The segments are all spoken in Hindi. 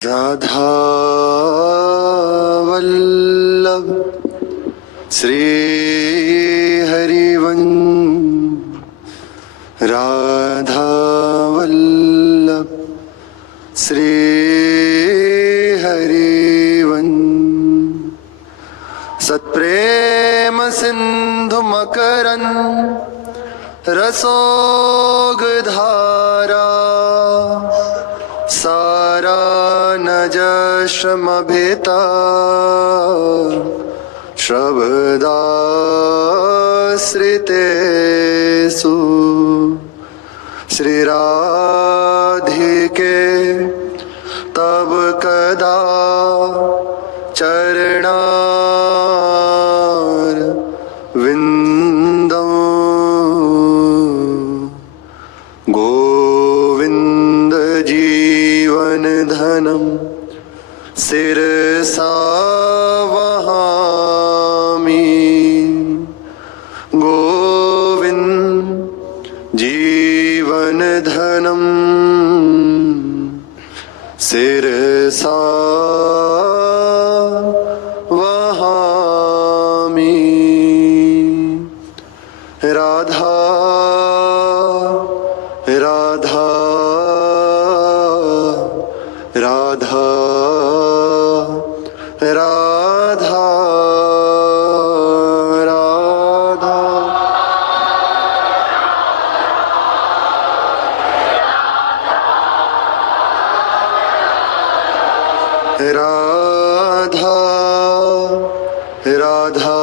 राधा वल्लभ श्री हरिवंश। राधा वल्लभ श्री हरिवंश। सत्प्रेम सिंधु मकरंद रसोगधारा सारा नजश्रमभिता श्रवदाश्रितेषु श्री राधिके तब कदा चरणार विंदम गोविंद जीवन धनम सिरसा वहामि। गोविंद जीवन धनम सिरसा वहामि। राधा राधा राधा राधा राधा। राधा राधा राधा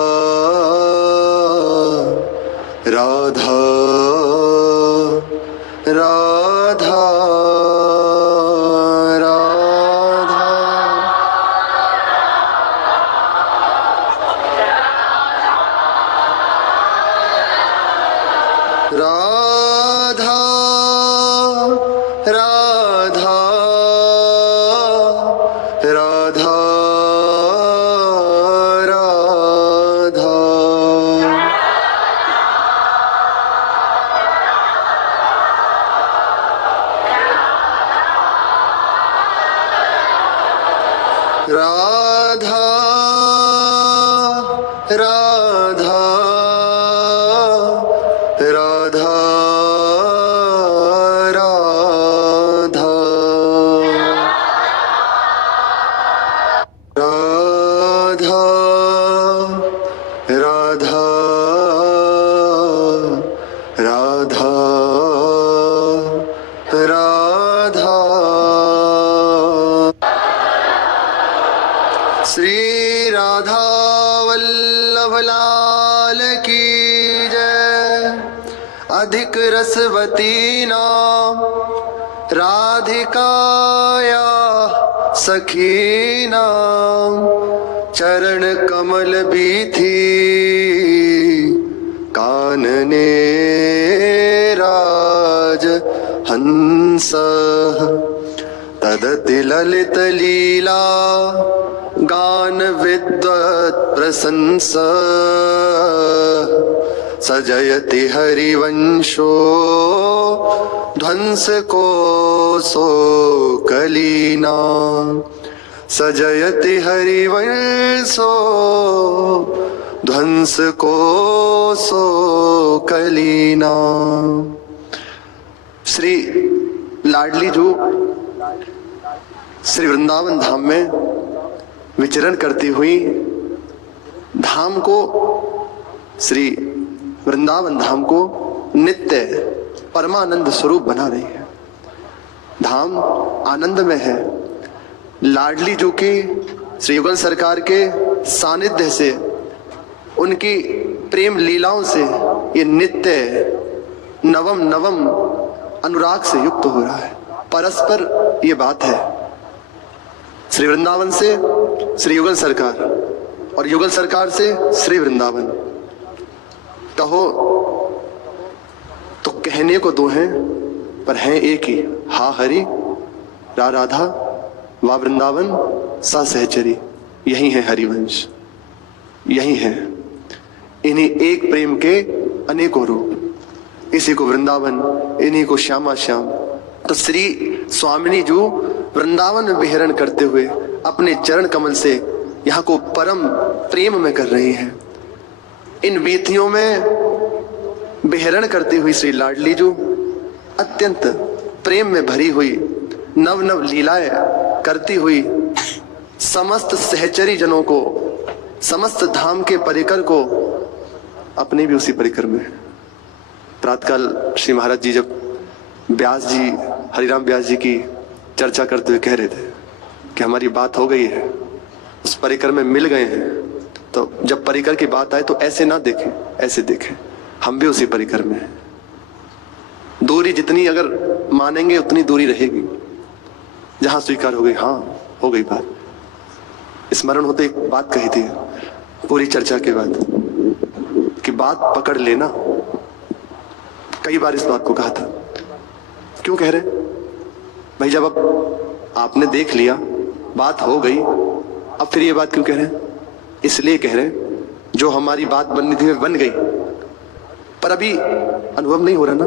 राधा राधा राधा राधा राधा। राधा राधा राधा राधा राधा राधा राधा। श्री राधा वल्लभ लाल की जय। अधिक रसवती नाम राधिकाया सखी नाम। चरण कमल भी थी कानने राज हंस। तदति ललित लीला गान विद्वत प्रशंस। सजयति हरिवंशो ध्वंस को सो कलीना। सजयति हरिवंशो ध्वंस को सो कलीना। श्री लाडली जो श्री वृंदावन धाम में विचरण करती हुई धाम को, श्री वृंदावन धाम को नित्य परमानंद स्वरूप बना रही है। धाम आनंद में है। लाडली जो की श्री युगल सरकार के सानिध्य से, उनकी प्रेम लीलाओं से ये नित्य नवम नवम अनुराग से युक्त हो रहा है। परस्पर ये बात है। श्री वृंदावन से श्री युगल सरकार और युगल सरकार से श्री वृंदावन। कहो तो कहने को दो हैं पर हैं एक ही। हा हरि रा राधा वा वृंदावन सा सहचरी। यही है हरिवंश, यही है। इन्हीं एक प्रेम के अनेकों रूप। इसी को वृंदावन, इन्हीं को श्यामा श्याम। तो श्री स्वामिनी जो वृंदावन में विहरण करते हुए अपने चरण कमल से यहाँ को परम प्रेम में कर रही हैं। इन वीथियों में विहरण करती हुई श्री लाडली जो अत्यंत प्रेम में भरी हुई नव नव लीलाएं करती हुई समस्त सहचरी जनों को, समस्त धाम के परिकर को, अपने भी उसी परिकर में। प्रातःकाल श्री महाराज जी जब व्यास जी, हरिराम व्यास जी की चर्चा करते हुए कह रहे थे कि हमारी बात हो गई है, उस परिकर में मिल गए हैं, तो जब परिकर की बात आए तो ऐसे ना देखें, ऐसे देखें हम भी उसी परिकर में हैं। दूरी जितनी अगर मानेंगे उतनी दूरी रहेगी। जहां स्वीकार हो गई, हाँ हो गई बात, स्मरण होते एक बात कही थी पूरी चर्चा के बाद कि बात पकड़ लेना। कई बार इस बात को कहा था। क्यों कह रहे भाई? जब अब आपने देख लिया, बात हो गई, अब फिर ये बात क्यों कह रहे हैं? इसलिए कह रहे हैं जो हमारी बात बननी थी बन गई, पर अभी अनुभव नहीं हो रहा ना,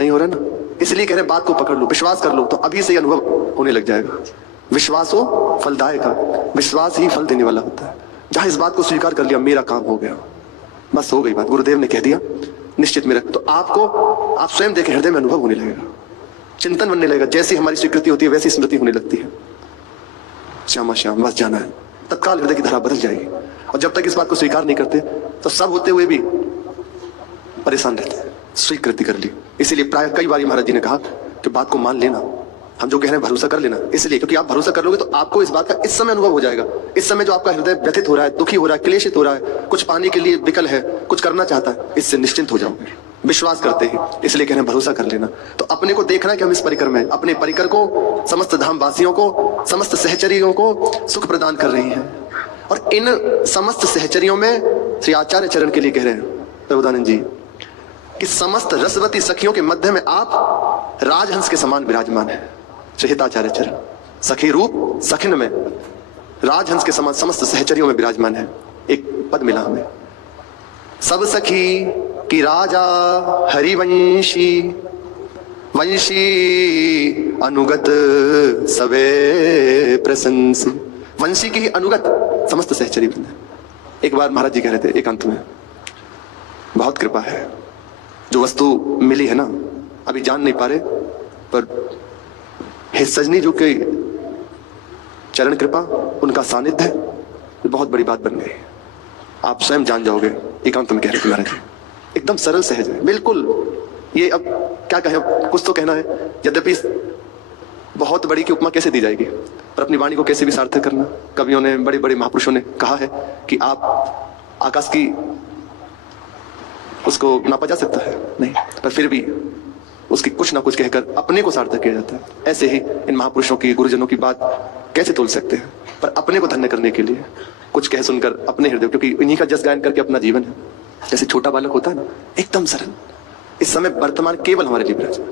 नहीं हो रहा ना, इसलिए कह रहे बात को पकड़ लो, विश्वास कर लो, तो अभी से अनुभव होने लग जाएगा। विश्वास हो फलदायक का, विश्वास ही फल देने वाला होता है। जहां इस बात को स्वीकार कर लिया, मेरा काम हो गया, बस हो गई बात, गुरुदेव ने कह दिया, निश्चित में रख, तो आपको आप स्वयं देखें, हृदय में अनुभव होने लगेगा, चिंतन बनने लगेगा। जैसी हमारी स्वीकृति होती है वैसी स्मृति होने लगती है। श्यामा श्याम बस जाना है, तत्काल हृदय की धारा बदल जाएगी। और जब तक इस बात को स्वीकार नहीं करते तो सब होते हुए भी परेशान रहते हैं। स्वीकृति कर ली, इसीलिए प्राय कई बार महाराज जी ने कहा कि बात को मान लेना, हम जो कह रहे हैं भरोसा कर लेना। इसलिए क्योंकि आप भरोसा कर लोगे तो आपको इस बात का इस समय अनुभव हो जाएगा। इस समय जो आपका हृदय व्यथित हो रहा है, दुखी हो रहा है, क्लेशित हो रहा है, कुछ पाने के लिए विकल है, कुछ करना चाहता है, इससे निश्चिंत हो जाओगे विश्वास करते ही। इसलिए कह रहे हैं भरोसा कर लेना। तो अपने को देखना कि हम इस परिकर में, अपने परिकर को, समस्त धाम वासियों को, समस्त सहचरियों को सुख प्रदान कर रही हैं। और इन समस्त सहचरियों में श्री आचार्य चरण के लिए कह रहे हैं प्रभुदानंद जी कि समस्त रसवती सखियों के मध्य में आप राजहंस के समान विराजमान है। हिताचार्य चरण सखी रूप सखिन में राजहंस के समान समस्त सहचरियों में विराजमान है। एक पद मिला हमें, सब सखी की राजा हरिवंशी, वंशी अनुगत सबे प्रशंस। वंशी की ही अनुगत समस्त सहचरी बंद है। एक बार महाराज जी कह रहे थे एकांत में, बहुत कृपा है, जो वस्तु मिली है ना अभी जान नहीं पा रहे, पर हे सजनी जो के चरण कृपा, उनका सानिध्य है, बहुत बड़ी बात बन गई, आप स्वयं जान जाओगे। एकांत में कह रहे थे महाराज जी, एकदम सरल सहज है बिल्कुल। ये अब क्या कहें, कुछ तो कहना है, यद्यपि बहुत बड़ी की उपमा कैसे दी जाएगी, पर अपनी वाणी को कैसे भी सार्थक करना। कवियों ने, बड़े बड़े महापुरुषों ने कहा है कि आप आकाश की उसको नापा जा सकता है नहीं, पर फिर भी उसकी कुछ ना कुछ कहकर अपने को सार्थक किया जाता है। ऐसे ही इन महापुरुषों की, गुरुजनों की बात कैसे तोल सकते हैं, पर अपने को धन्य करने के लिए कुछ कह सुनकर अपने हृदय, क्योंकि इन्हीं का जस गायन करके अपना जीवन है। जैसे छोटा बालक होता है ना, एकदम सरल। इस समय वर्तमान केवल हमारे लिए विराजमान।